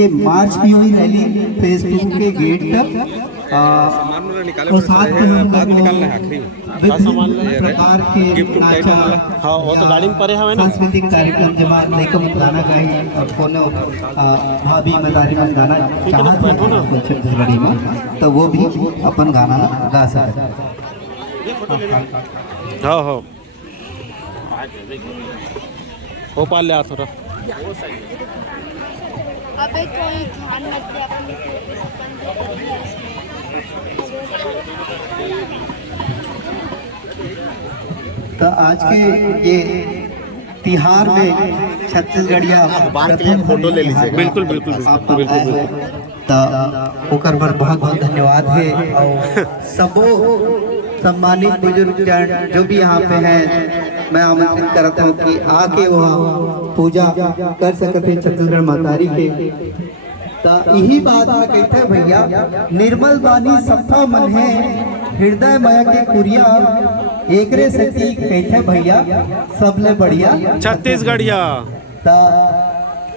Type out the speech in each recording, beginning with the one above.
के मार्च भी हुई रैली फेज 2 के गेट तक। और साथ में हम विभिन्न प्रकार के नाचा, हाँ वो तो गाड़ी में परे हवे ना सांस्कृतिक कार्यक्रम जमा लेकर गाना गाई और कोनो भाभी मदारी में गाना चाहत छत्तीसगढ़ी में तो वो भी अपन गाना गा सकते। हाँ हाँ हो पा लिया थोड़ा। अबे कोई ध्यान मत दे अपने तो आज के ये तिहार में छत्तीसगढ़िया बार के लिए फोटो ले लीजिए। बिल्कुल बिल्कुल बिल्कुल। तो ओकर पर बहुत बहुत धन्यवाद है। और सबो सम्मानित बुजुर्ग जन जो भी यहाँ पे हैं मैं आमंत्रित करता हूँ कि आके वहाँ पूजा कर सकते छत्तीसगढ़ मातारी के। तो यही बात में कहते भैया निर्मल बानी सफा मन है हृदय माया के कुरिया एकरे सती कहते भैया सबले बढ़िया छत्तीसगढ़िया। तो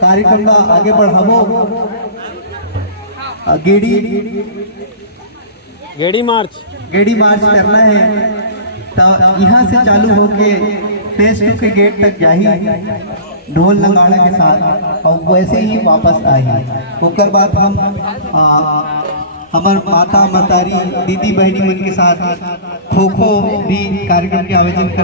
कार्यक्रम का आगे बढ़ावो गेड़ी मार्च करना है। तो यहाँ से चालू होके फेज 2 के गेट तक जाही ढोल नगाड़ा के साथ और वैसे ही वापस आई। ओकर बाद हम हमार माता मतारी दीदी बहनी मन के साथ खो खो भी कार्यक्रम के आयोजन कर